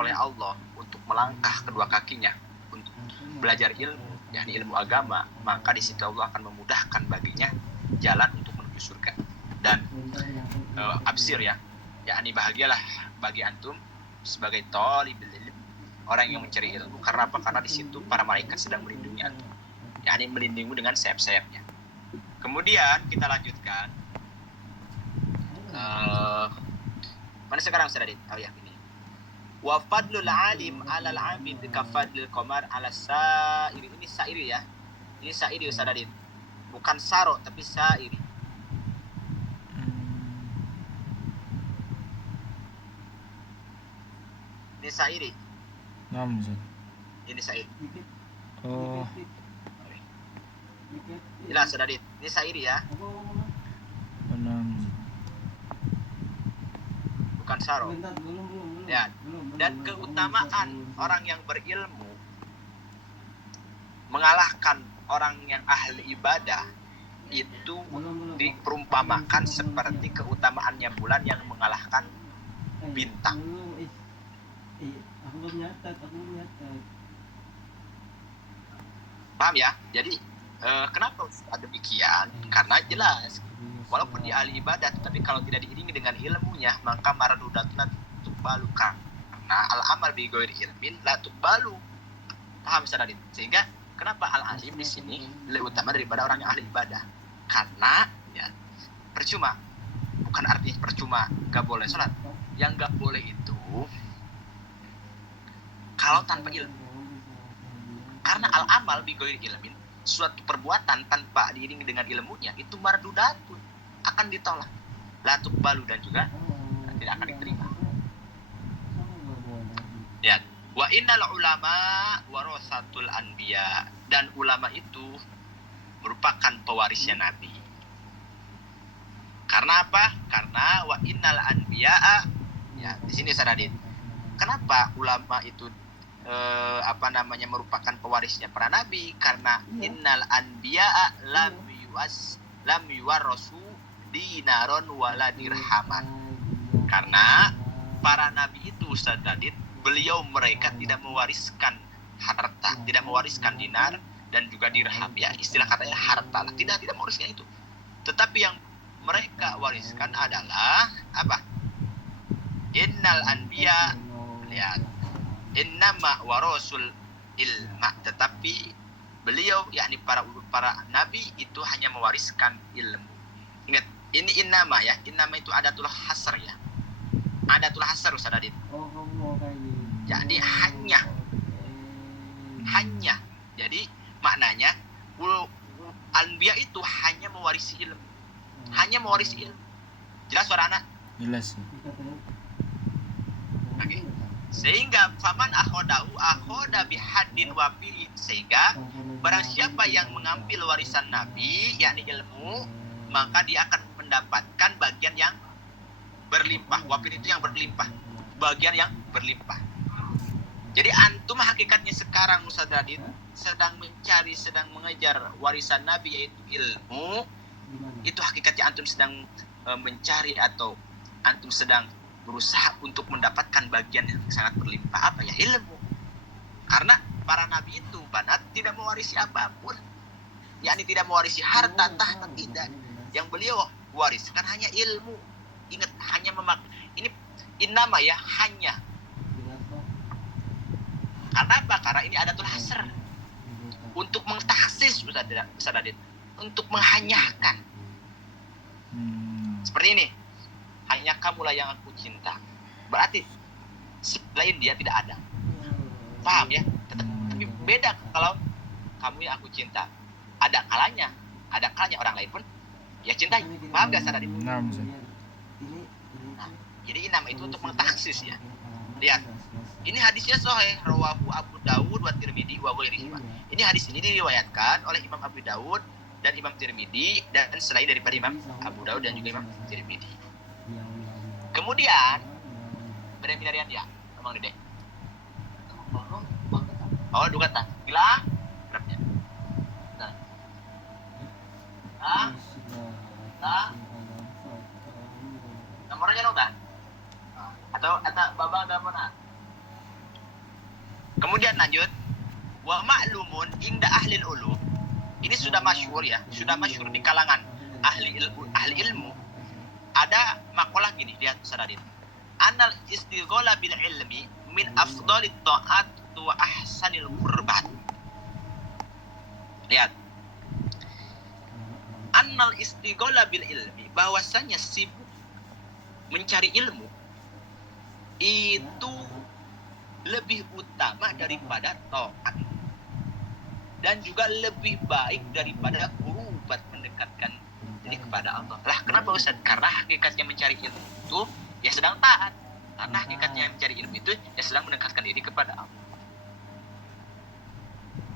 oleh Allah untuk melangkah kedua kakinya untuk belajar ilmu, yakni ilmu agama, maka di situ Allah akan memudahkan baginya jalan untuk menuju surga. Dan absir ya, yakni bahagialah bagi antum sebagai thalibul ilm, orang yang mencari ilmu. Karena apa? Karena di situ para malaikat sedang melindungi antum, yakni melindungi dengan sayap-sayapnya. Kemudian kita lanjutkan. Mana sekarang Ustaz Adit? Oh ya, ini. Wa fadlul alim 'alal 'abid ka fadlil qamar 'ala sa'iri. Ini sa'iri ya. Ini sa'iri Ustaz Adit. Bukan saro tapi sa'iri. Ini sa'iri. Ini sa'iri. Oh. Jelas Ustaz Adit. Ini sa'iri ya. Bukan saro. Ya. Dan keutamaan orang yang berilmu mengalahkan orang yang ahli ibadah itu diperumpamakan seperti keutamaannya bulan yang mengalahkan bintang. Paham ya? Jadi kenapa demikian? Karena jelas walaupun dia ahli ibadah, tapi kalau tidak diiringi dengan ilmunya, maka maradudatna tuqbalu. Karena al-amal bi ghairi ilmin la tuqbalu. Paham Ustaz Adit? Sehingga kenapa al-alim di sini lebih utama daripada orang yang ahli ibadah? Karena ya percuma. Bukan artinya percuma gak boleh sholat. Yang gak boleh itu kalau tanpa ilmu. Karena al-amal bi ghairi ilmin, suatu perbuatan tanpa diiringi dengan ilmunya itu mardudatun, akan ditolak, la tuqbalu, dan juga tidak akan diterima. Ya, wa innal ulama warasatul anbiya, dan ulama itu merupakan pewarisnya nabi. Karena apa? Karena wa innal anbiya, ya di sini Sadadin. Kenapa ulama itu merupakan pewarisnya para nabi? Karena innal anbiya lam yuwarasu dinaron wala dirhaman. Karena para nabi itu Ustaz Dadit, mereka tidak mewariskan harta, tidak mewariskan dinar dan juga dirham, ya istilah katanya harta lah, tidak mewariskan itu. Tetapi yang mereka wariskan adalah apa? Innal anbiya, lihat, innama warasul ilma, tetapi beliau yakni para nabi itu hanya mewariskan ilmu. Ingat, ini innama ya, innama itu adatul hasr ya, adatul hasr Ustaz Adit. Jadi hanya, jadi maknanya anbiya itu hanya mewarisi ilmu, Jelas suara anak? Jelas. Oke. Sehingga faman akhoda bihadin wafi, sehingga barang siapa yang mengambil warisan Nabi yakni ilmu, maka dia akan mendapatkan bagian yang berlimpah. Wafin itu yang berlimpah, bagian yang berlimpah. Jadi antum hakikatnya sekarang Ustaz Radit sedang mengejar warisan Nabi yaitu ilmu. Itu hakikatnya antum sedang mencari atau antum sedang berusaha untuk mendapatkan bagian yang sangat berlimpah. Apa ya? Ilmu. Karena para nabi itu banat tidak mewarisi apapun, yakni tidak mewarisi harta tahta, tidak. Yang beliau wariskan hanya ilmu. Ingat, hanya ini innama ya, hanya. Karena apa? Karena ini adatul hasr, untuk mengtaksis Ustaz Adit, untuk menghanyakan. Seperti ini, hanya kamulah yang aku cinta. Berarti selain dia tidak ada. Paham ya? Tapi beda kalau kamu yang aku cinta. Ada kalanya orang lain pun ya cintai. Paham gak Ustaz Adit? Nah, jadi nama itu untuk mengtaksis ya. Lihat, ini hadisnya sahih, rawahu Abu Dawud wa Tirmidzi wa ghairihi. Ini hadis ini diriwayatkan oleh Imam Abu Dawud dan Imam Tirmidzi, dan selain daripada Imam Abu Dawud dan juga Imam Tirmidzi. Kemudian benar-benar dia ngomong Dede. Oh, dua kata. Gila. Berapnya? Nomornya no kan? Atau babang ada mana? Kemudian lanjut, wa ma'lumun inda ahlil ulum. Ini sudah masyhur ya, sudah masyhur di kalangan ahli ilmu. Ada makalah gini, lihat Ustaz. Anal istighala bil ilmi min afdalit ta'at wa ahsanil qurbat. Lihat. Annal istighala bil ilmi, bahwasanya sibuk mencari ilmu itu lebih utama daripada taat, dan juga lebih baik daripada kurubat, mendekatkan diri kepada Allah. Lah kenapa Ustaz? Karena hakikatnya mencari ilmu itu ya sedang taat. Karena hakikatnya mencari ilmu itu ya sedang mendekatkan diri kepada Allah.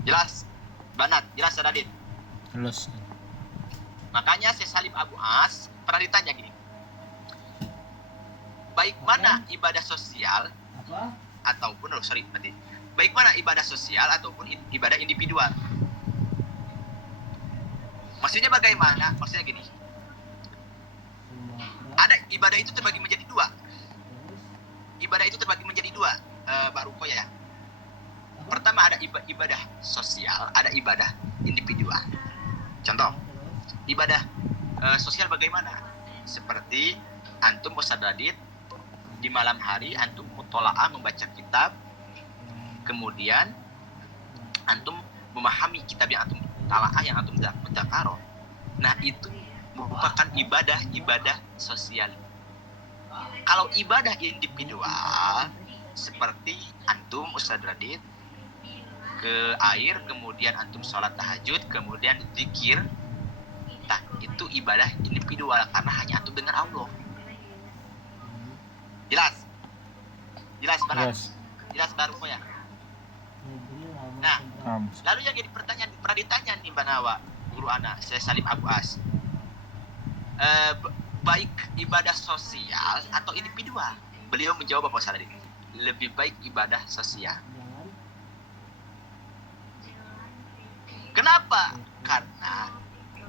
Jelas? Banat, jelas Radit? Jelas. Makanya Syekh Salim Abu As pernah ditanya gini, baik mana ibadah sosial ataupun baik mana ibadah sosial ataupun ibadah individual. Maksudnya bagaimana? Maksudnya gini, ada ibadah itu terbagi menjadi dua. Ibadah itu terbagi menjadi dua, Mbak Ruko ya. Pertama ada ibadah sosial, ada ibadah individual. Contoh, ibadah sosial bagaimana? Seperti antum Ustaz Radit di malam hari antum mutola'ah membaca kitab, kemudian antum memahami kitab yang antum tala'ah, yang antum mudzakarah. Nah, itu merupakan ibadah sosial. Kalau ibadah individual seperti antum Ustaz Radit ke air, kemudian antum sholat tahajud, kemudian zikir, nah itu ibadah individual karena hanya antum dengan Allah. Jelas banget. Jelas baru ya. Nah, lalu yang jadi pertanyaan, pernah ditanya nih Mbak Nawa, guru anak saya Salim Abu As, baik ibadah sosial atau individual? Beliau menjawab apa salah ini? Lebih baik ibadah sosial. Kenapa? Karena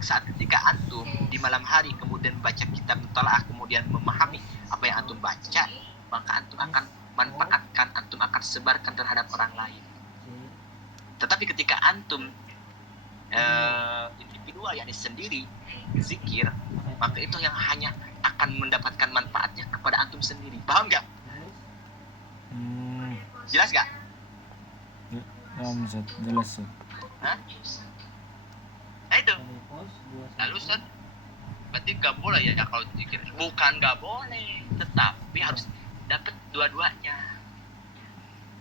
saat ketika antum di malam hari kemudian baca kitab mutalaah, kemudian memahami apa yang antum baca, maka antum akan manfaatkan, antum akan sebarkan terhadap orang lain. Tetapi ketika antum individual, yakni sendiri zikir, maka itu yang hanya akan mendapatkan manfaatnya kepada antum sendiri. Paham nggak? Jelas nggak? Jelas. Hah? Nah itu. Lalu Ustaz, berarti nggak boleh ya kalau zikir? Bukan nggak boleh, tetapi harus dapat dua-duanya.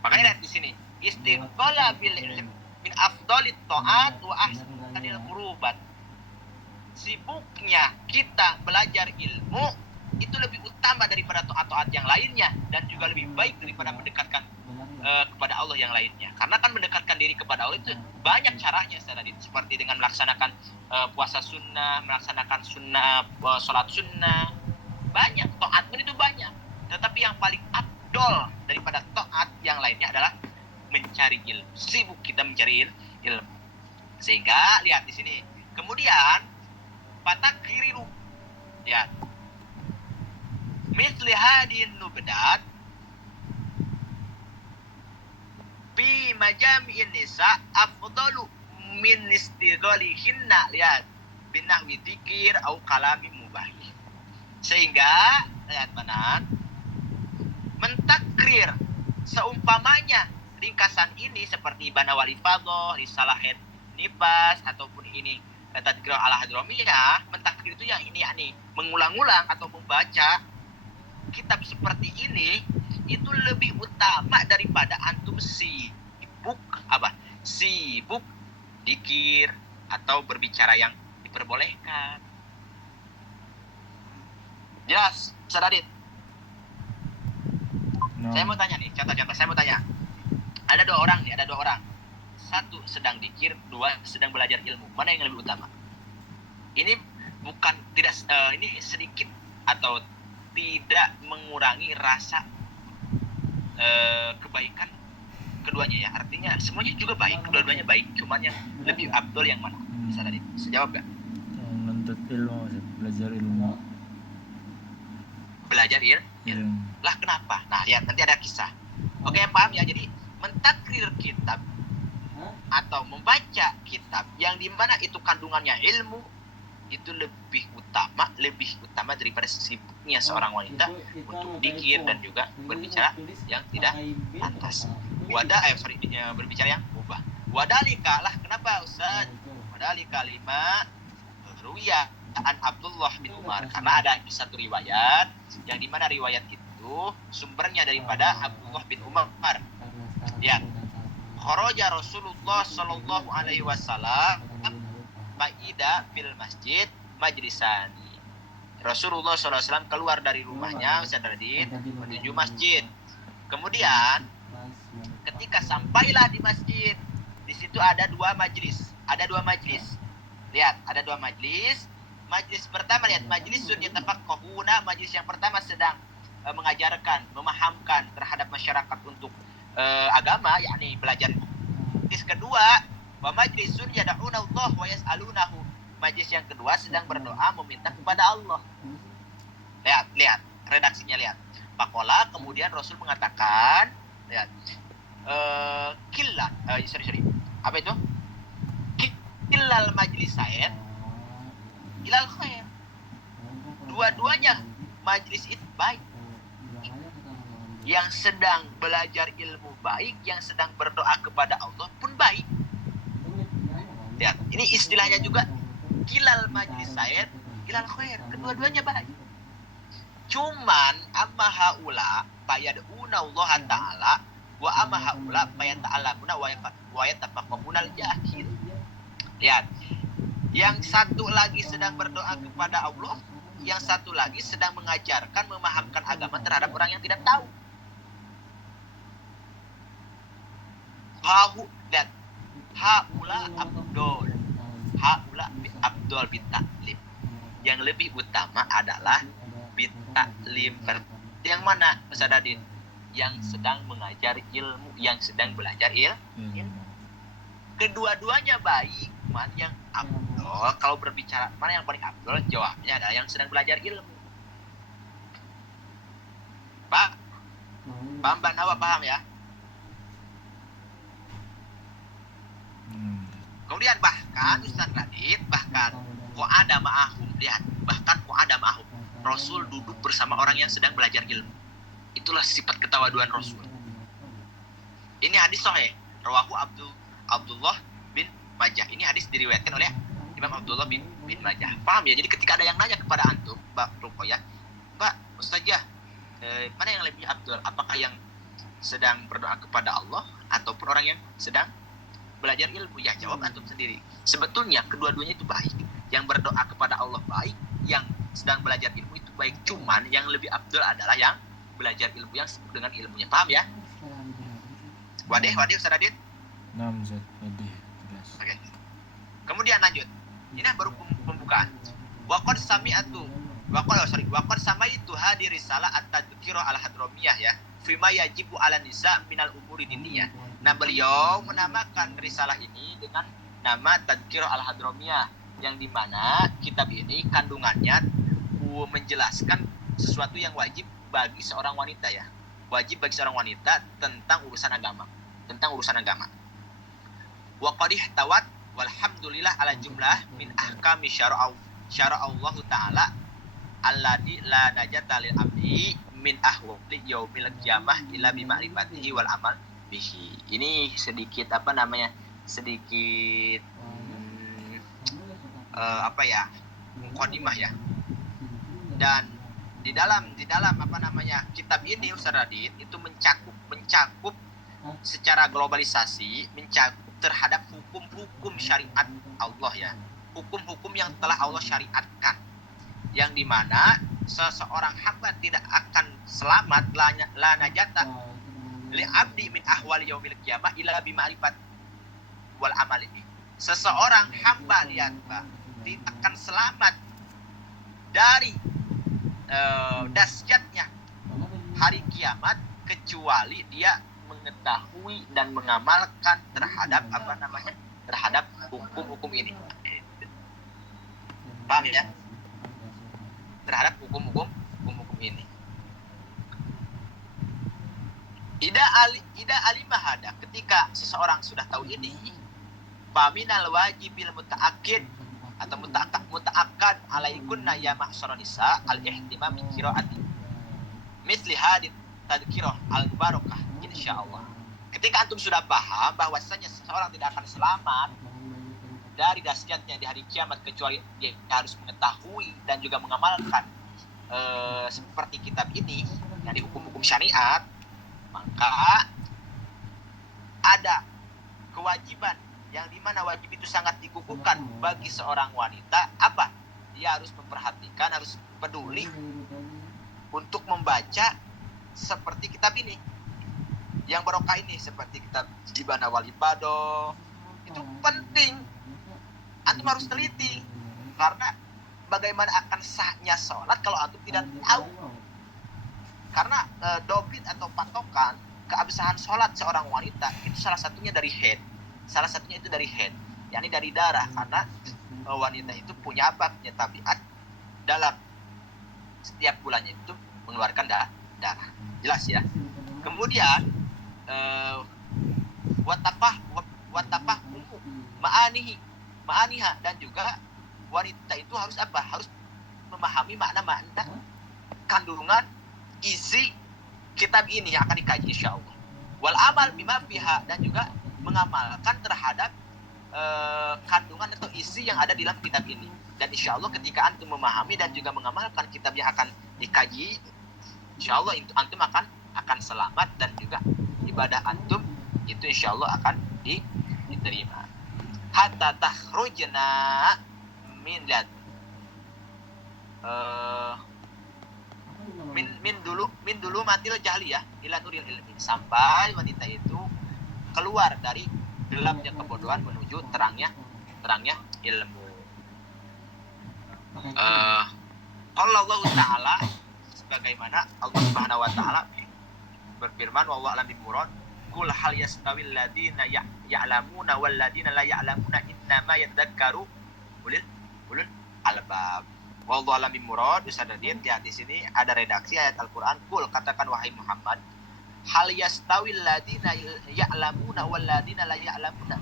Makanya lihat di sini, istiqola bil ilm min afdalit ta'at wa ahsanil qurubat. Sibuknya kita belajar ilmu itu lebih utama daripada taat-taat yang lainnya, dan juga lebih baik daripada mendekatkan kepada Allah yang lainnya. Karena kan mendekatkan diri kepada Allah itu banyak caranya, seperti dengan melaksanakan puasa sunnah, melaksanakan sunnah, sholat sunnah, banyak. Taat pun itu banyak. Tetapi yang paling afdol daripada taat yang lainnya adalah mencari ilmu. Sibuk kita mencari ilmu. Sehingga lihat di sini. Kemudian fatakriru, ya, misli hadin nubdat fi majami'in nisa afdalu min istighalihinna, lihat, binahwi dzikir au kalami mubahih. Sehingga lihat mana mentakrir seumpamanya ringkasan ini seperti Bana Wali Fadhol, Risalahet Nibas, ataupun ini Tadkirah ala Hadramiyah, mentakrir itu yang ini, yakni mengulang-ulang atau membaca kitab seperti ini itu lebih utama daripada antum sibuk dikir atau berbicara yang diperbolehkan. Jelas, Sadadit? No. Saya mau tanya nih, contoh-contoh. Saya mau tanya. Ada dua orang. Satu sedang dikir, dua sedang belajar ilmu. Mana yang lebih utama? Ini bukan ini sedikit atau tidak mengurangi rasa kebaikan keduanya ya. Artinya semuanya juga baik, kedua-duanya baik. Cuman yang lebih afdol yang mana? Bisa tadi. Bisa jawab gak? Menuntut ilmu, belajar ilmu. Belajar ilmu. Lah kenapa? Nah, lihat nanti ada kisah. Oke, paham ya. Jadi mentakrir kitab atau membaca kitab yang dimana itu kandungannya ilmu, itu lebih utama daripada sibuknya seorang wanita untuk dikir dan juga berbicara yang tidak pantas. Berbicara yang mubah. Wadalika lah, kenapa Ustaz? Wadalika lima ruya an Abdullah bin Umar, karena ada satu riwayat yang dimana riwayat itu sumbernya daripada Abdullah bin Umar. Ya, kharaja Rasulullah sallallahu alaihi wasallam baida fil masjid majlisani. Rasulullah SAW keluar dari rumahnya menuju masjid. Kemudian ketika sampailah di masjid, di situ ada dua majlis. Lihat, ada dua majlis. Majlis pertama, lihat, majlisun yatafaqahuna, majlis yang pertama sedang mengajarkan, memahamkan terhadap masyarakat untuk agama, yakni belajar. Majlis kedua, wa majlisun yad'una Allah wa yas'alunahu. Majlis yang kedua sedang berdoa meminta kepada Allah. Lihat, redaksinya lihat. Pakola, kemudian Rasul mengatakan, lihat, apa itu? Killal majlisain ilal khair. Dua-duanya majlis itu baik. Yang sedang belajar ilmu baik, yang sedang berdoa kepada Allah pun baik. Lihat, ini istilahnya juga kilal majlisain ilal khair. Kedua-duanya baik. Cuman amma haula fayad'una Allah Ta'ala wa amma haula fayata'allamuna wa yatafaqahuna al-jahil. Lihat, yang satu lagi sedang berdoa kepada Allah, yang satu lagi sedang mengajarkan, memahamkan agama terhadap orang yang tidak tahu. Dan haula abdul bin ta'lim. Yang lebih utama adalah bin ta'lim. Yang mana, Ustaz Adin? Yang sedang mengajar ilmu, yang sedang belajar ilmu. Kedua-duanya baik. Mana yang abdul? Kalau berbicara mana yang paling abdul, jawabnya adalah yang sedang belajar ilmu. Pak? Paham Mbak Nawa, paham ya? Kemudian bahkan Ustaz Radit, bahkan qa'ada ma'ahum, lihat, bahkan qa'ada ma'ahum, Rasul duduk bersama orang yang sedang belajar ilmu. Itulah sifat ketawaduan Rasul. Ini hadis sahih, rawahu Abdullah bin Majah. Ini hadis diriwayatkan oleh Imam Abdullah bin Majah. Paham ya? Jadi ketika ada yang nanya kepada antum, Mbak Ruqayyah, Mbak Ustazah, mana yang lebih abdul? Apakah yang sedang berdoa kepada Allah ataupun orang yang sedang belajar ilmu? Ya, jawab antum sendiri. Sebetulnya kedua-duanya itu baik. Yang berdoa kepada Allah baik, yang sedang belajar ilmu itu baik. Cuman yang lebih abdul adalah yang belajar ilmu, yang sibuk dengan ilmunya. Paham ya? Wadih Ustaz Adit? Naam, Ustaz. Wadih. Oke. Kemudian lanjut. Ini baru pembukaan. Waqad samaitu hadiri risalah at-tadhkira al-hadramiyah ya. Fima yajibu 'ala nisa minal umuri diniyah. Nah, beliau menamakan risalah ini dengan nama Tadhkirah al-Hadramiyah, yang dimana kitab ini kandungannya menjelaskan sesuatu yang wajib bagi seorang wanita ya. Wajib bagi seorang wanita tentang urusan agama. Wa qad ihtawat walhamdulillah ala jumlah min ahkami syara'allahu ta'ala alladhi la najata lil abdi min ahwali yaumil qiyamah illa bi ma'rifatihi wal amal bihi. Ini sedikit mukadimah ya. Dan di dalam kitab ini Ustaz Radit itu mencakup secara globalisasi, mencakup terhadap hukum-hukum syariat Allah ya. Hukum-hukum yang telah Allah syariatkan, yang dimana seseorang hamba tidak akan selamat la najata li abdi min ahwali yaumil qiyamah illa bi ma'rifat wal amal ini. Seseorang hamba, lihat Pak, tidak akan selamat dari dahsyatnya hari kiamat kecuali dia mengetahui dan mengamalkan terhadap terhadap hukum-hukum ini. Paham ya? Terhadap hukum-hukum ini. Ida alimahada, ketika seseorang sudah tahu ini, faminal wajibil muta'akkid atau muta'akkad alaikunna ya ma'syarun nisa al-ihtimam bi qiraati mithli hadit tadhkirah al-barakah insyaallah. Ketika antum sudah paham bahwasanya seseorang tidak akan selamat dari dahsyatnya di hari kiamat kecuali dia harus mengetahui dan juga mengamalkan seperti kitab ini, yakni hukum-hukum syariat, maka ada kewajiban yang dimana wajib itu sangat dikukuhkan bagi seorang wanita. Apa? Dia harus memperhatikan, harus peduli untuk membaca seperti kitab ini yang barokah ini, seperti kitab Jibana Walibado. Itu penting, antum harus teliti, karena bagaimana akan sahnya sholat kalau antum tidak tahu. Karena dobit atau patokan keabsahan sholat seorang wanita itu salah satunya dari haid. Salah satunya itu dari haid, yakni dari darah. Karena wanita itu punya apa? Punya tabiat dalam setiap bulannya itu mengeluarkan darah. Jelas ya. Kemudian watafah ma'aniha, dan juga wanita itu harus apa? Harus memahami makna-makna kandungan isi kitab ini yang akan dikaji insyaallah. Wal amal bima fiha, dan juga mengamalkan terhadap kandungan atau isi yang ada di dalam kitab ini. Dan insyaallah ketika antum memahami dan juga mengamalkan kitab yang akan dikaji, insyaallah antum akan selamat, dan juga ibadah antum itu insyaallah akan diterima. Hatta takhrujna min min dulu matil jahliyah ila nuril ilmi, sampai wanita itu keluar dari gelapnya kebodohan menuju terangnya ilmu. Qala Allah Ta'ala, sebagaimana Allah Subhanahu wa taala berfirman, wa alam bi murad, qul hal yastawil ladina ya'lamuna wal ladina la ya'lamuna innama yadhakkaru ulul albab. Wallahu alam bi murad. Ustadadin, di sini ada redaksi ayat Al-Qur'an. Qul, katakan wahai Muhammad, hal yastawil ladina ya'lamuna wal ladina la ya'lamuna,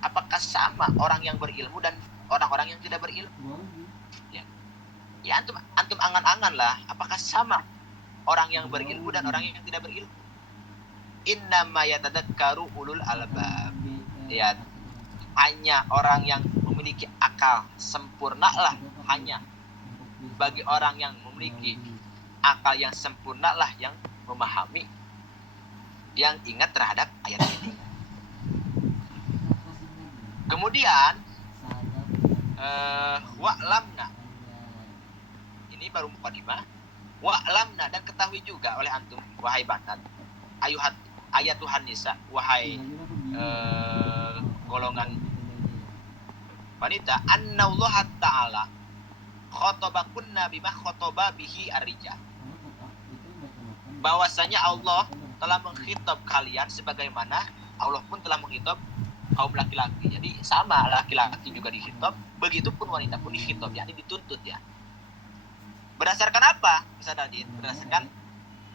apakah sama orang yang berilmu dan orang-orang yang tidak berilmu? Ya antum angan-angan lah, apakah sama orang yang berilmu dan orang yang tidak berilmu? Innama yatadakkaru ulul albab. Ya, hanya orang yang memiliki akal sempurna lah, hanya bagi orang yang memiliki akal yang sempurna lah yang memahami, yang ingat terhadap ayat ini. Kemudian wa'lamna, ini baru mukadimah. Wa'lamna, dan ketahui juga oleh antum wahai banat, ayat Tuhan Nisa, wahai golongan wanita, annallaha ta'ala khotobakunna bima khotoba bihi ar-rijal, bahwasanya Allah telah mengkhitab kalian sebagaimana Allah pun telah mengkhitab kaum laki-laki. Jadi sama, laki-laki juga dikhitab, begitupun wanita pun dikhitab, yakni dituntut ya. Berdasarkan apa? Ustadz, berdasarkan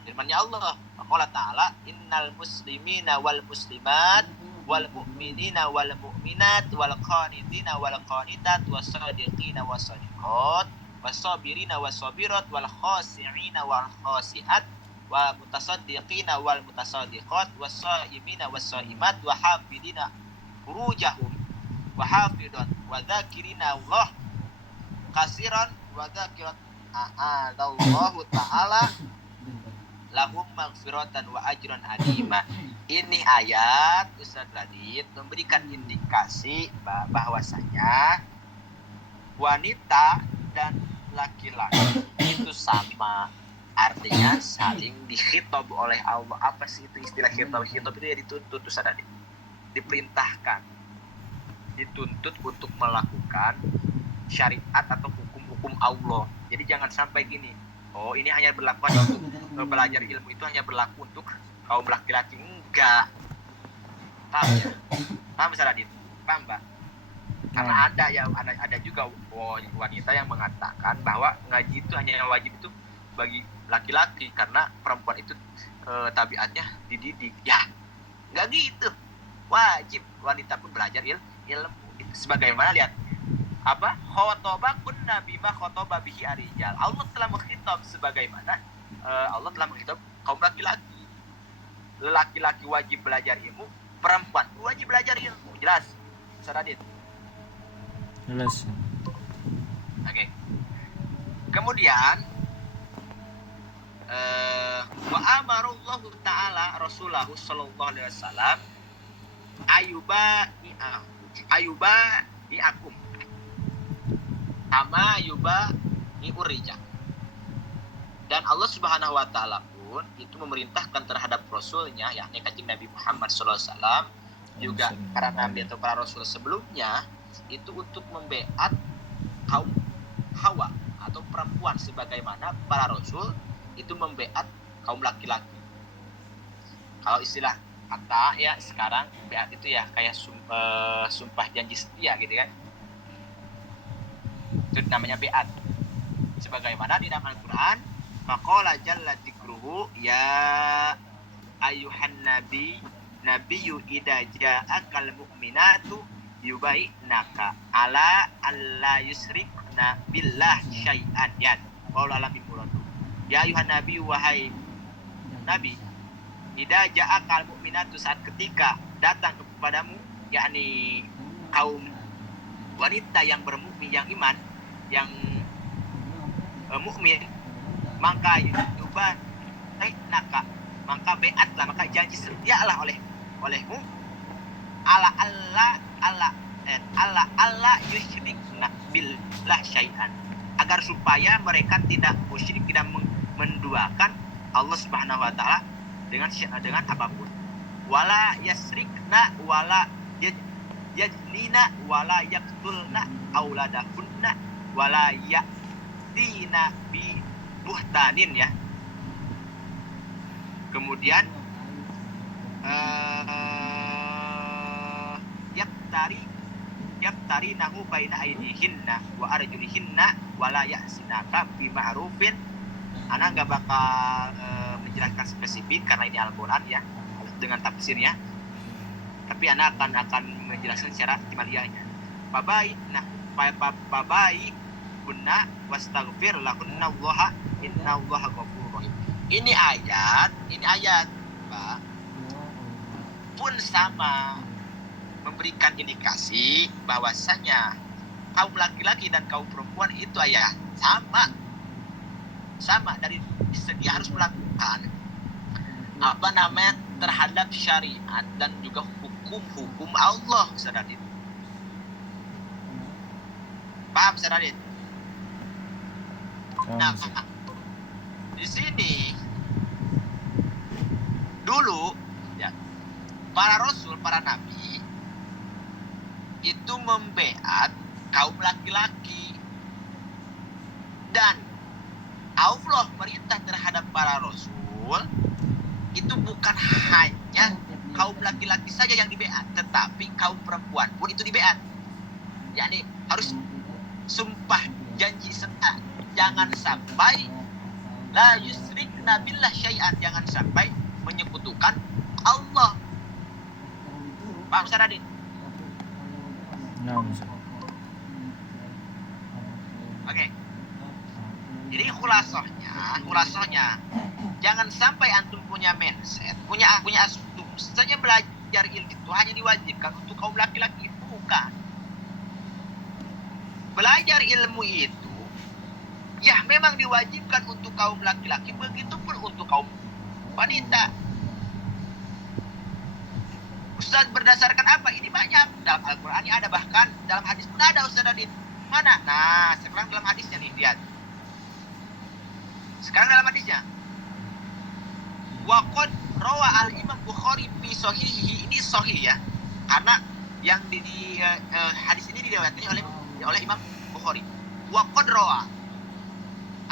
firman-Nya Allah. Allah Ta'ala, innal muslimina wal muslimat wal mu'minina wal mu'minat wal qanitina wal qanitat was sadiqina was sadiqat was sabirina was sabirat wal khasi'ina wal khasi'at wa mutasaddiqina wal mutasaddiqat was saimina was saimat wa hafidina furujahum wa hafidun wa dzakirina Allah katsiran wa dzakirat a'adallahu ta'ala lahum maghfiratan wa ajran azima. Ini ayat Ustaz Radit memberikan indikasi bahwasanya wanita dan laki-laki itu sama, artinya saling dikhitab oleh Allah. Apa sih itu istilah khitab? Khitab itu ya dituntut, Ustaz Radit, diperintahkan, dituntut untuk melakukan syariat atau hukum-hukum Allah. Jadi jangan sampai gini, oh ini hanya berlaku untuk belajar ilmu, itu hanya berlaku untuk kaum laki-laki. Enggak. Paham ya? Paham Ustaz Radit? Paham Mbak? Karena ada juga wanita yang mengatakan bahwa ngaji itu hanya wajib itu bagi laki-laki karena perempuan itu tabiatnya dididik. Ya, nggak gitu. Wajib wanita pun belajar ilmu. Sebagaimana lihat apa? Khotoba kunna bima khotoba bihi arijal. Allah telah menghitab sebagaimana Allah telah menghitab kaum laki-laki. Laki-laki wajib belajar ilmu, perempuan wajib belajar ilmu. Jelas? Saradit. Jelas. Oke. Kemudian wa amarallahu ta'ala rasulahu sallallahu alaihi wasallam ayuba ni'akum sama yuba ni'urija. Dan Allah Subhanahu wa taala pun itu memerintahkan terhadap rasulnya, yakni kanjeng Nabi Muhammad sallallahu alaihi wasallam, juga para nabi atau para rasul sebelumnya itu untuk membeat kaum Hawa atau perempuan sebagaimana para rasul itu membeat kaum laki-laki. Kalau istilah kata ya sekarang beat itu ya kayak sumpah janji setia gitu kan. Itu namanya beat. Sebagaimana di dalam Al-Qur'an, maqala jalla dzikruhu ya ayuhan nabiyyu idza ja'akal mu'minatu yubainaka ala alla yusrikna billah syai'an ya. Qaul alam bimulatu. Ya ayuhan nabi, wahai nabi, idza ja'akal mu'minatu, saat ketika datang kepadamu yakni kaum wanita yang bermukmin, yang iman, yang mukmin, maka yubainaka, maka beatlah, maka janji setialah olehmu ala yusyrikna billah syai'an, agar supaya mereka tidak musyrik, tidak menduakan Allah Subhanahu wa taala dengan apapun. Wala yasrikna wala yajnina wala yaqtulna auladahunna wala yatina bi buhtanin ya. Kemudian yaftari nahu baina aidihinna wa arjulihinna wala yahsinaka bi ma'rufin. Ana nggak bakal menjelaskan spesifik karena ini Al-Quran ya dengan tafsirnya, tapi Ana akan menjelaskan secara imaliyahnya. Babai kunna wastaghfir lahunna allaha innallaha ghafurur rahim. Ini ayat Pak, pun sama memberikan indikasi bahwasanya kaum laki-laki dan kaum perempuan itu ayat sama dari segi harus melakukan terhadap syariat dan juga hukum Allah, Saudara. Paham, Saudara? Nah, di sini dulu ya, para rasul, para nabi itu membeat kaum laki-laki, dan Allah merintah terhadap para rasul itu bukan hanya kaum laki-laki saja yang dibeat, tetapi kaum perempuan pun itu dibeat. yakni harus sumpah janji serta jangan sampai la yusrikna billah syai'an, jangan sampai menyekutukan Allah. Paham Ustaz Radin? Nah, Ustaz. Oke. Jadi khulasohnya jangan sampai antum punya mindset, punya asumsinya belajar ilmu itu hanya diwajibkan untuk kaum laki-laki. Bukan. Belajar ilmu itu ya memang diwajibkan untuk kaum laki-laki, begitu pun untuk kaum wanita. Ustaz, berdasarkan apa? Ini banyak. Dalam Al-Quran ini ada, bahkan dalam hadis pun ada, Ustaz Adit. Mana? Nah, sekarang dalam hadisnya nih, lihat. Sekarang dalam hadisnya. Waqad rawa al-Imam Bukhari fi sahihihi, ini sahih ya. Karena yang di hadis ini diriwayatkan oleh Imam Bukhari. Waqad rawa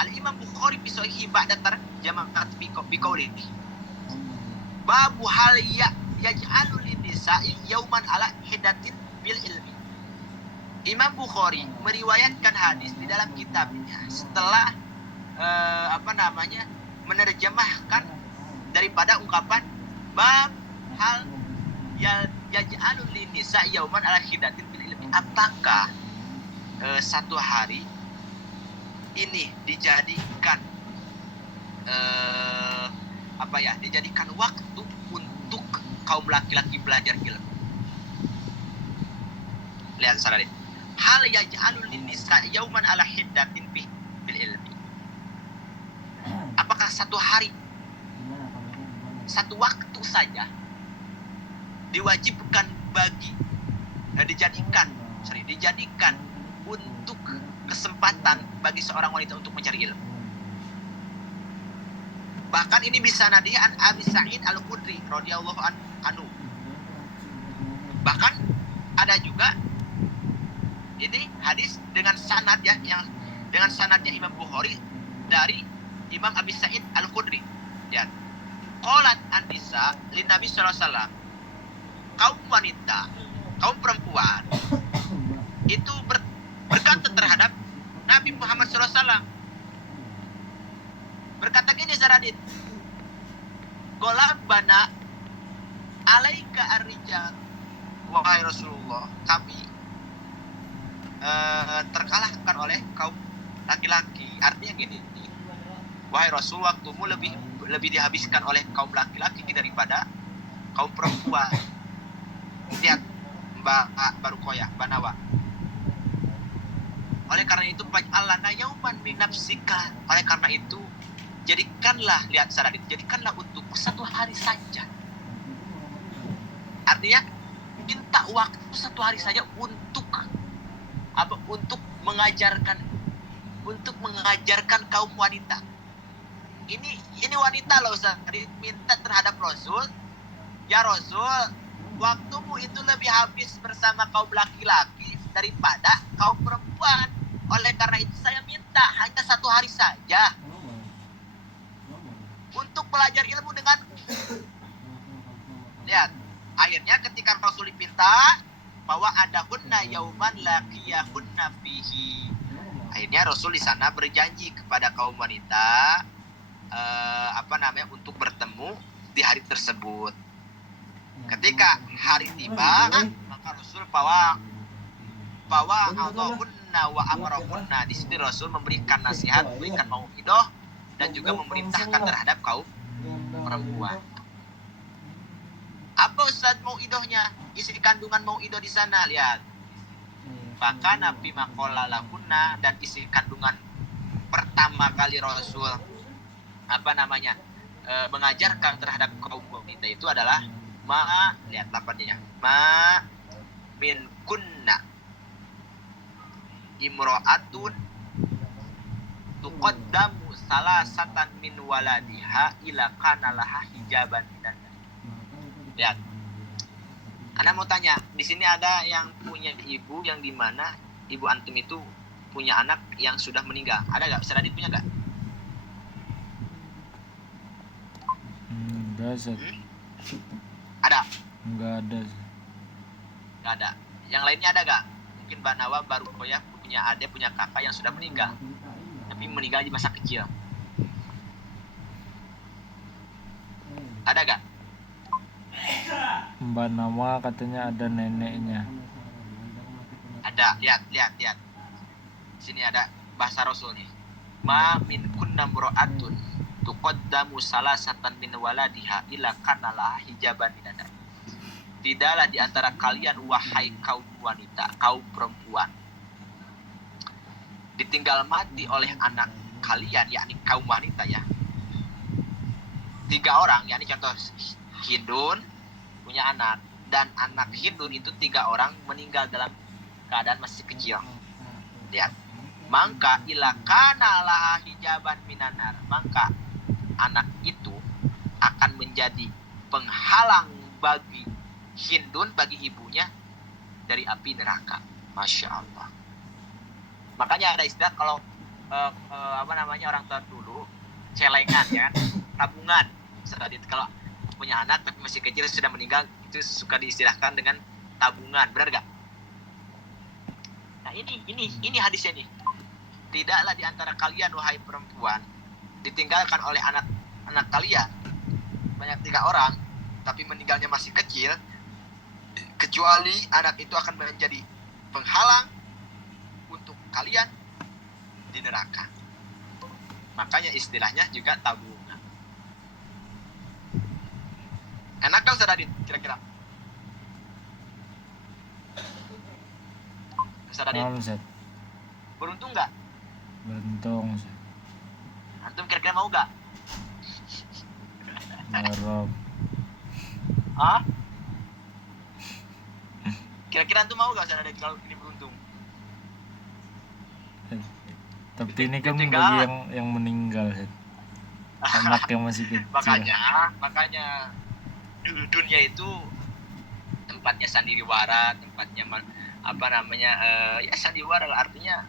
al-Imam Bukhari fi sahihi ba'da tarjamah bi qawlihi. Babu hal yaj'alul nisa'i yauman ala hidatin bil ilmi. Imam Bukhari meriwayatkan hadis di dalam kitabnya setelah menerjemahkan daripada ungkapan bab hal yaj'alul linisa yauman ala hidatin bil ilmi. Apakah satu hari ini dijadikan dijadikan waktu untuk kaum laki-laki belajar ilmu. Lihat saudara, hal yaj'alul linisa yauman ala hidatin bil ilmi. Apakah satu hari, satu waktu saja diwajibkan dijadikan untuk kesempatan bagi seorang wanita untuk mencari ilmu. Bahkan ini bisa nadihan Abi Sa'id Al-Khudri radhiyallahu anhu. Bahkan ada juga ini hadis dengan sanad yang dengan sanadnya Imam Bukhari dari Imam Abi Sa'id Al-Khudri. Ya. Qalat an-nisa lin Nabi sallallahu alaihi wasallam. Kaum wanita, kaum perempuan itu berkata terhadap Nabi Muhammad sallallahu alaihi wasallam. Berkata gini Zaradit, Golabana alaika ar-rijal. Wahai Rasulullah, kami terkalahkan oleh kaum laki-laki. Artinya gini, wahai Rasul, waktumu lebih dihabiskan oleh kaum laki-laki daripada kaum perempuan. Lihat Mbak Barukoyah, Mbak Nawa. Oleh karena itu faj'alna yauman min nafsika. Oleh karena itu jadikanlah, lihat Saradit, jadikanlah untuk satu hari saja. Artinya minta waktu satu hari saja untuk apa? Untuk mengajarkan kaum wanita. Ini wanita loh Ustaz, minta terhadap Rasul, ya Rasul, waktumu itu lebih habis bersama kaum laki-laki daripada kaum perempuan. Oleh karena itu saya minta hanya satu hari saja untuk belajar ilmu denganku. Lihat, akhirnya ketika Rasul diminta bahwa ada hunna yauman laqiyahunna fihi. Akhirnya Rasul di sana berjanji kepada kaum wanita untuk bertemu di hari tersebut. Ketika hari tiba, maka Rasul bahwa Allahunna wa amarahunna. Di sini Rasul memberikan nasihat, memberikan mau'idah, dan juga memerintahkan terhadap kaum perempuan. Apa Ustaz mau'idahnya? Isi kandungan mau'idah di sana, lihat. Maka Nabi maqala lahunna, dan isi kandungan pertama kali Rasul mengajarkan terhadap kaum wanita itu adalah lihat lapannya, min kunna imra'atun tuqaddamu salasatan min waladiha ila kana laha hijaban minan. Lihat. Anda mau tanya, di sini ada yang punya ibu yang di mana ibu antum itu punya anak yang sudah meninggal. Ada enggak? Saudara punya enggak? Enggak, Zat. Ada? Enggak ada. Enggak ada. Yang lainnya ada enggak? Mungkin Mbak Nawa baru punya adik, punya kakak yang sudah meninggal. Tapi meninggal di masa kecil. Ada enggak? Mbak Nawa katanya ada neneknya. Ada, lihat. Sini ada bahasa Rasul nih. Ma min kunna mura'atun tuqaddamu salasatan min waladiha ila kana laha hijaban minan. Tidaklah di antara kalian wahai kaum wanita, kaum perempuan, ditinggal mati oleh anak kalian, yakni kaum wanita ya. 3 orang, yakni contoh Hindun punya anak, dan anak Hindun itu 3 orang meninggal dalam keadaan masih kecil. Lihat. Maka ila kana laha hijaban minanar, maka anak itu akan menjadi penghalang bagi Hindun, bagi ibunya, dari api neraka. Masya Allah. Makanya ada istilah kalau orang tua dulu celengan ya kan, tabungan. Kalau punya anak tapi masih kecil sudah meninggal, itu suka diistilahkan dengan tabungan, benar gak? Nah ini hadisnya nih. tidaklah di antara kalian wahai perempuan ditinggalkan oleh anak kalian banyak 3 orang, tapi meninggalnya masih kecil, kecuali anak itu akan menjadi penghalang untuk kalian di neraka. Makanya istilahnya juga tabungan. Enak kan Ustaz Adit kira-kira? Ustaz Adit, Paham, Ustaz. beruntung nggak? Beruntung, Ustaz. Antum kira-kira mau nggak? Marah. Hah? Kira-kira antum mau nggak Ustaz Adit kalau ini beruntung? Tapi ini kan Ditinggal. bagi yang meninggal, Ustaz. Anak yang masih kecil. Makanya dunia itu tempatnya sandiwara, tempatnya ya sandiwara lah, artinya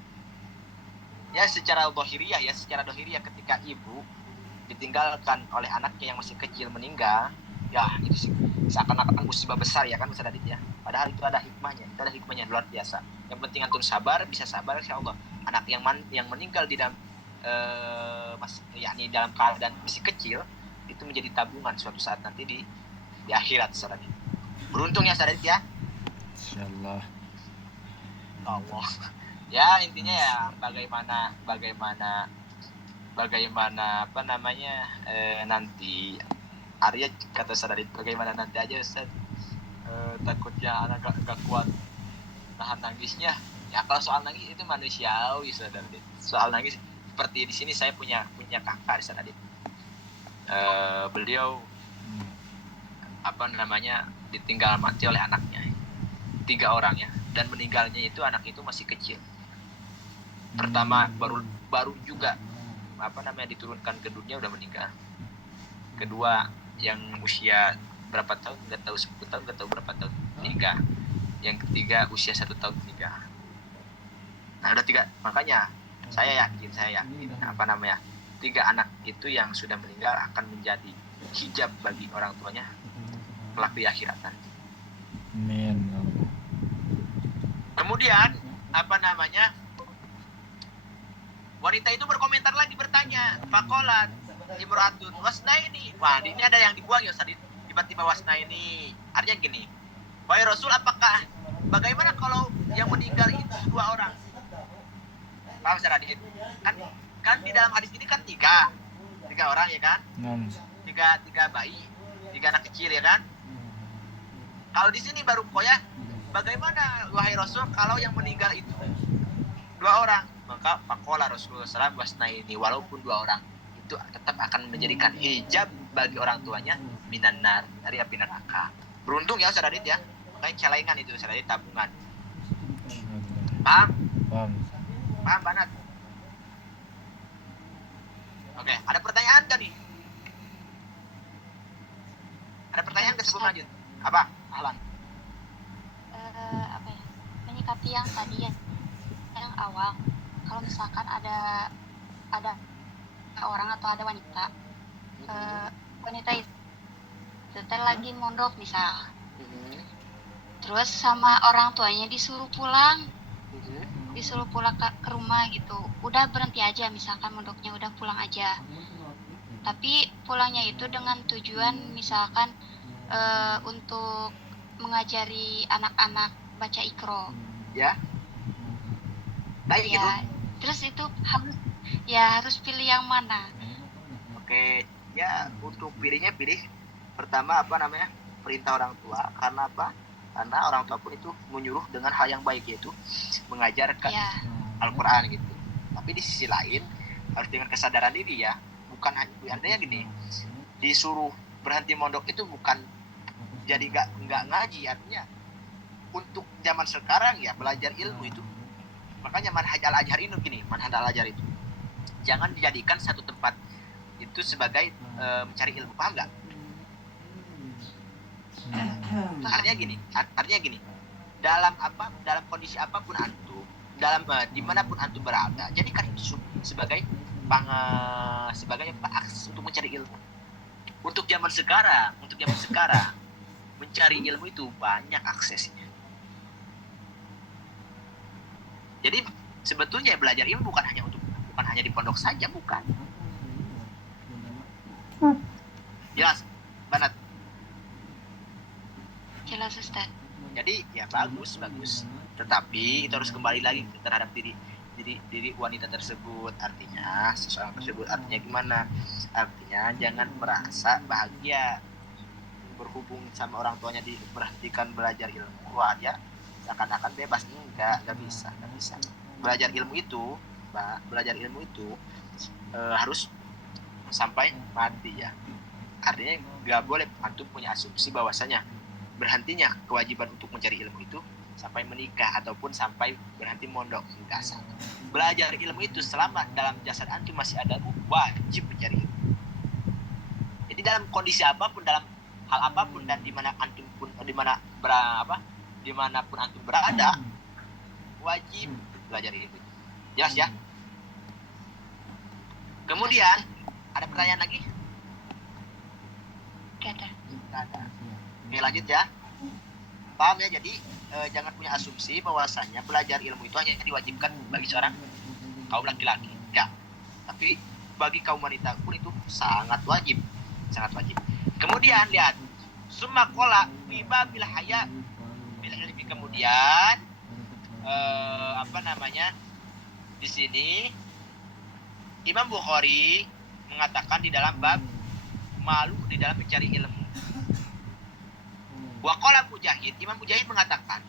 ya secara dohiriyah ketika ibu ditinggalkan oleh anaknya yang masih kecil meninggal, ya itu sih seakan-akan musibah besar ya kan Ustaz Adit ya. Padahal itu ada hikmahnya luar biasa. Yang penting antum bisa sabar insya Allah. Anak yang meninggal di dalam dalam keadaan masih kecil itu menjadi tabungan suatu saat nanti di akhirat Ustaz Adit. Beruntung ya Ustaz Adit ya. Insyaallah. Allah. Ya intinya ya bagaimana nanti Arya kata Ustaz Adit bagaimana nanti aja Ustaz, takutnya anak gak kuat nahan nangisnya. Ya kalau soal nangis itu manusiawi Ustaz Adit. Soal nangis seperti di sini saya punya kakak Ustaz Adit. Beliau ditinggal mati oleh anaknya 3 orang ya, dan meninggalnya itu anak itu masih kecil. Pertama baru juga diturunkan ke dunia udah meninggal. Kedua yang usia berapa tahun nggak tahu, 10 tahun nggak tahu berapa tahun nikah. Yang ketiga usia 1 tahun nikah. Nah udah 3, makanya saya yakin 3 anak itu yang sudah meninggal akan menjadi hijab bagi orang tuanya kelak di akhirat nanti. Amin. Kemudian wanita itu berkomentar lagi, bertanya, faqalat imra'atun wasnaini. Wah, ini ada yang dibuang ya Ustaz. Tiba-tiba wasnaini. Artinya gini. Wahai Rasul, bagaimana kalau yang meninggal itu 2 orang? Paham Ustaz Adit? Kan di dalam hadis ini kan 3 orang ya kan? 3 bayi, 3 anak kecil ya kan? Kalau di sini baru bagaimana wahai Rasul kalau yang meninggal itu 2 orang? Maka faqala Rasulullah SAW wasnaini, walaupun 2 orang itu tetap akan menjadikan hijab bagi orang tuanya minan nar, dari api neraka. Beruntung ya Ustaz Adit ya. Makanya celengan itu Ustaz Adit, tabungan. Paham? Paham banget. Oke, ada pertanyaan kan nih? Ada pertanyaan ke sebelum lanjut? Apa? Ahlan. Menyikapi yang tadi yang awal, kalau misalkan ada orang atau ada wanita itu lagi mondok misal, terus sama orang tuanya disuruh pulang ke rumah gitu, udah berhenti aja misalkan mondoknya, udah pulang aja, tapi pulangnya itu dengan tujuan misalkan untuk mengajari anak-anak baca Iqra ya, baik ya, gitu. Terus itu harus pilih yang mana? Oke, ya untuk pilih pertama perintah orang tua. Karena apa? Karena orang tua pun itu menyuruh dengan hal yang baik, yaitu mengajarkan Al-Quran gitu. Tapi di sisi lain harus dengan kesadaran diri ya. Bukan artinya gini, disuruh berhenti mondok itu bukan jadi nggak ngaji, artinya untuk zaman sekarang ya belajar ilmu itu. Makanya manhaj al-Azhar ini gini, manhaj al-Azhar itu jangan dijadikan satu tempat itu sebagai mencari ilmu, paham nggak? Artinya gini, dalam kondisi apapun antum, dimanapun antum berada, jadikan itu sebagai akses untuk mencari ilmu. Untuk zaman sekarang mencari ilmu itu banyak aksesnya. Jadi sebetulnya belajar ilmu bukan hanya untuk bukan hanya di pondok saja, bukan. Jelas, Banat. Jelas Ustaz. Jadi ya bagus. Tetapi itu harus kembali lagi terhadap diri wanita tersebut. Artinya seseorang tersebut artinya gimana? Artinya jangan merasa bahagia berhubung sama orang tuanya diberhentikan belajar ilmu. Wah, dia seakan-akan bebas. Enggak bisa. Belajar ilmu itu harus sampai mati ya. Artinya nggak boleh antum punya asumsi bahwasanya berhentinya kewajiban untuk mencari ilmu itu sampai menikah ataupun sampai berhenti mondok. Enggak sama. Belajar ilmu itu selama dalam jasad antum masih ada, wajib mencari ilmu. Jadi dalam kondisi apapun, dalam hal apapun, dan dimanapun antum berada, wajib belajar ilmu. Jelas ya? Kemudian ada pertanyaan lagi? Gak ada. Oke, lanjut ya. Paham ya? Jadi jangan punya asumsi bahwasanya belajar ilmu itu hanya diwajibkan bagi seorang kaum laki-laki. Enggak. Tapi bagi kaum wanita pun itu sangat wajib. Kemudian lihat, summa qala fi babil haya bil ilmi. Kemudian di sini Imam Bukhari mengatakan di dalam bab malu di dalam mencari ilmu. Wa qala Mujahid, Imam Mujahid mengatakan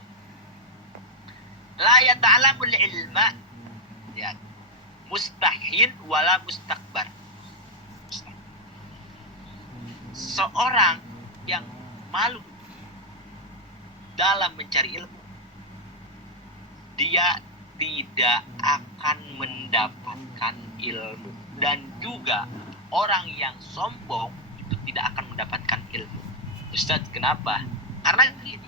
la yata'lamul ilma ya mustahil wala mustakbar. Seorang yang malu dalam mencari ilmu, dia tidak akan mendapatkan ilmu. Dan juga orang yang sombong itu tidak akan mendapatkan ilmu. Ustaz, kenapa? Karena gini,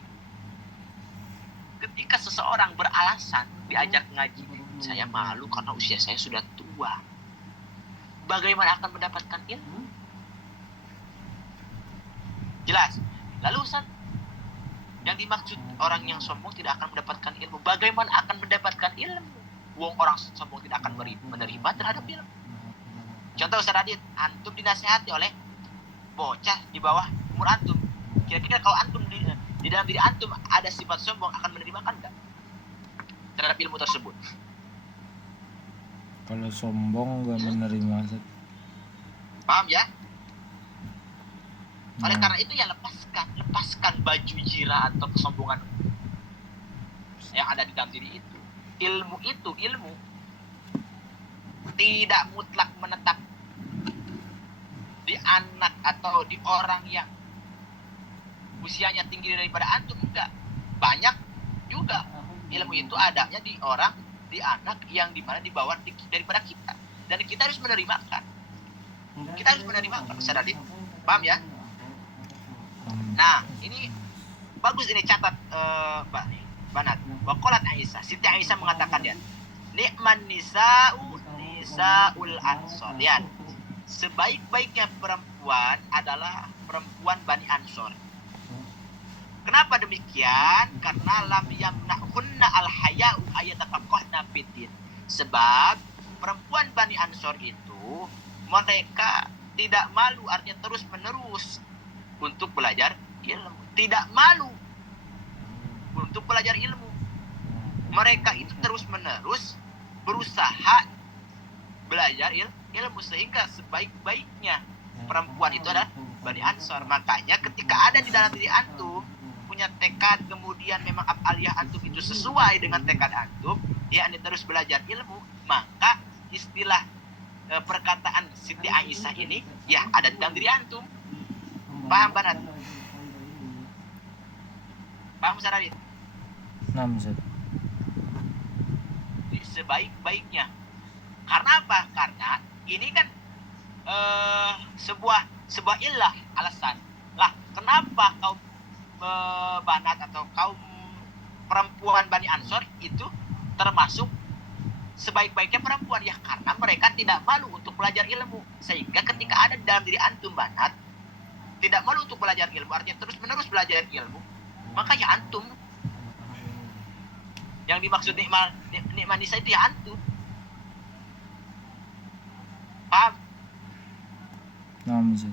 ketika seseorang beralasan diajak ngaji, saya malu karena usia saya sudah tua, bagaimana akan mendapatkan ilmu? Jelas. Lalu Ustaz, yang dimaksud orang yang sombong tidak akan mendapatkan ilmu, bagaimana akan mendapatkan ilmu? Wong orang sombong tidak akan menerima terhadap ilmu. Contoh Ustaz Adit, antum dinasihati oleh bocah di bawah umur antum. Kira-kira kalau antum di dalam diri antum ada sifat sombong, akan menerimakan enggak terhadap ilmu tersebut? Kalau sombong gak menerima. Paham ya? Oleh karena itu ya lepaskan baju jira atau kesombongan yang ada di dalam diri itu. Ilmu tidak mutlak menetap di anak atau di orang yang usianya tinggi daripada antum. Enggak. Banyak juga ilmu itu adanya di orang, di anak yang dimana di bawah daripada kita. Dan kita harus menerimakan. Ustaz Adit. Paham ya? Nah, ini bagus, ini catat Banat. Waqalat Aisyah, Siti Aisyah mengatakan dia, ni'man nisaul ansor. Lihat, sebaik-baiknya perempuan adalah perempuan Bani Ansor. Kenapa demikian? Karena lam yamna'hunna al-haya'u ayatafaqahna fiddin. Sebab perempuan Bani Ansor itu mereka tidak malu, artinya terus-menerus untuk belajar ilmu. Tidak malu untuk belajar ilmu. Mereka itu terus-menerus berusaha belajar ilmu, sehingga sebaik-baiknya perempuan itu adalah Bani Ansor. Makanya ketika ada di dalam diri antum punya tekad, kemudian memang aliyah antum itu sesuai dengan tekad antum, yakni terus belajar ilmu, maka istilah perkataan Siti Aisyah ini ya ada di dalam diri antum. Paham Banat? Paham Ustaz Radit? Sebaik-baiknya. Karena apa? Karena ini kan sebuah ilah, alasan. Lah, kenapa kaum Banat atau kaum perempuan Bani Ansor itu termasuk sebaik-baiknya perempuan? Ya karena mereka tidak malu untuk belajar ilmu. Sehingga ketika ada di dalam diri antum Banat tidak malu untuk belajar ilmu, artinya terus-menerus belajar ilmu, maka ya antum yang dimaksud nikmat nisa itu ya antum. Naam Ustaz.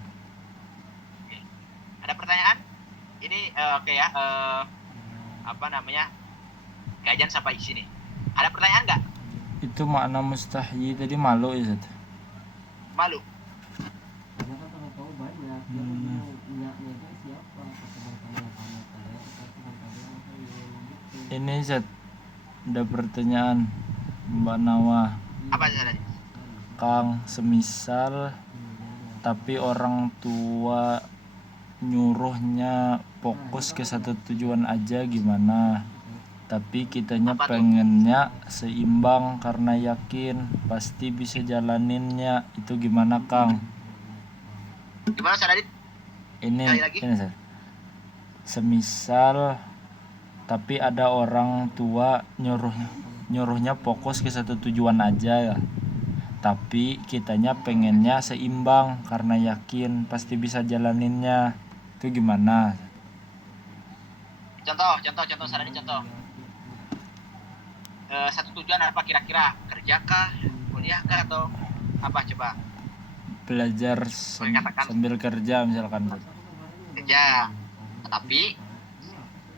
Oke. Ada pertanyaan? Ini oke ya. Apa namanya? Kajian sampai di sini. Ada pertanyaan nggak? Itu makna mustahyi tadi malu ya Ustaz. Malu? Ini Ustaz, ada pertanyaan Mbak Nawa. Apa tadi? Kang, semisal tapi orang tua nyuruhnya fokus ke satu tujuan aja gimana? Tapi kitanya Apa tuh? pengennya seimbang karena yakin pasti bisa jalaninnya. Itu gimana Kang? Gimana Sadadit? Ini Sekali lagi. Ustaz. Semisal tapi ada orang tua nyuruhnya fokus ke satu tujuan aja ya. Tapi kitanya pengennya seimbang karena yakin pasti bisa jalaninnya. Itu gimana? Contoh Sadadit contoh. Satu tujuan apa kira-kira? Kerja kah? Kuliah kah? Atau apa coba? Belajar Katakan. sambil kerja misalkan. Kerja. Tapi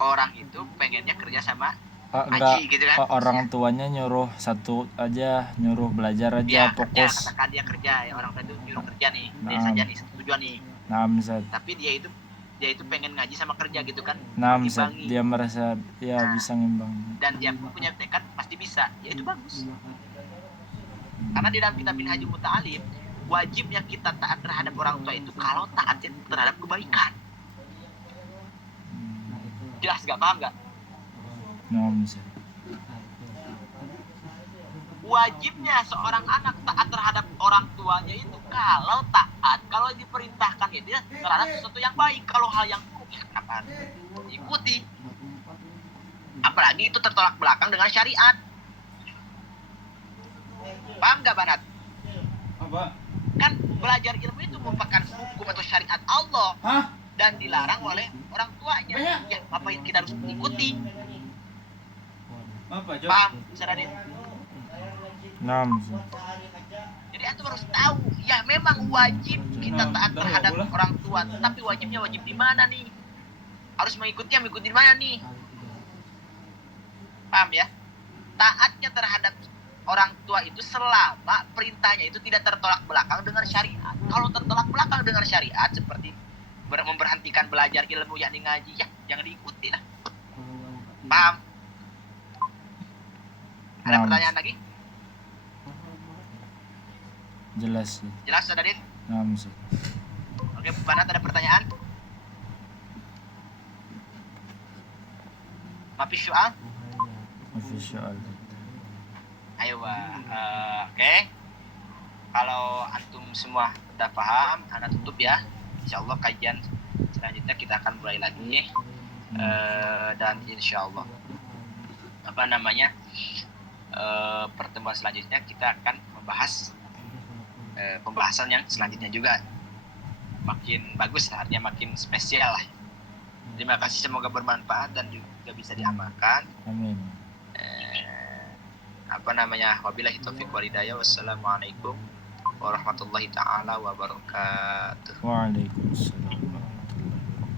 orang itu pengennya kerja sama Enggak, Aji gitu kan? orang tuanya nyuruh satu aja, nyuruh belajar Dia aja, kerja, fokus. katakan dia kerja, ya orang tua itu nyuruh kerja nih, dia Naam. saja nih satu tujuan nih. Nah, Ustaz. Tapi dia itu pengen ngaji sama kerja gitu kan? Nah, Ustaz, Imbangi. dia merasa ya Nah. bisa ngimbang. Dan dia pun punya tekad pasti bisa, ya itu bagus. Karena di dalam kitab Minhajul Muta'alim, wajibnya kita taat terhadap orang tua itu kalau taat terhadap kebaikan. Jelas gak? Paham gak? Nah, Ustaz. Wajibnya seorang anak taat terhadap orang tuanya itu kalau taat, kalau diperintahkan ya dia terhadap sesuatu yang baik. Kalau hal yang buruk ya kenapa ikuti? Apalagi itu tertolak belakang dengan syariat. Paham gak Banat? Apa? Kan belajar ilmu itu merupakan hukum atau syariat Allah. Hah? Dan dilarang oleh orang tuanya. Ya apa yang kita harus ikuti? Apa, Jo? Paham? Sadadin? Nah, Ustaz. Jadi antum harus tahu, ya memang wajib kita taat terhadap orang tua, tapi wajibnya wajib di mana nih? Harus mengikuti di mana nih? Paham ya? Taatnya terhadap orang tua itu selama perintahnya itu tidak tertolak belakang dengan syariat. Kalau tertolak belakang dengan syariat seperti memberhentikan belajar ilmu yakni ngaji, ya jangan diikuti lah. Paham? Ada Nah, pertanyaan lagi? jelas sih. Jelas Sadadin? Nah, Ustaz. Oke, Banat ada pertanyaan? Mafi soal? Official. Ayo, oke. Kalau antum semua udah paham, Anda tutup ya. Insya Allah kajian selanjutnya kita akan mulai lagi. Dan insya Allah pertemuan selanjutnya kita akan membahas pembahasan yang selanjutnya juga makin bagus, artinya makin spesial lah. Terima kasih, semoga bermanfaat dan juga bisa diamalkan. Amin. Wabillahi taufiq wal hidayah. Wassalamualaikum warahmatullahi taala wabarakatuh. Waalaikumsalam.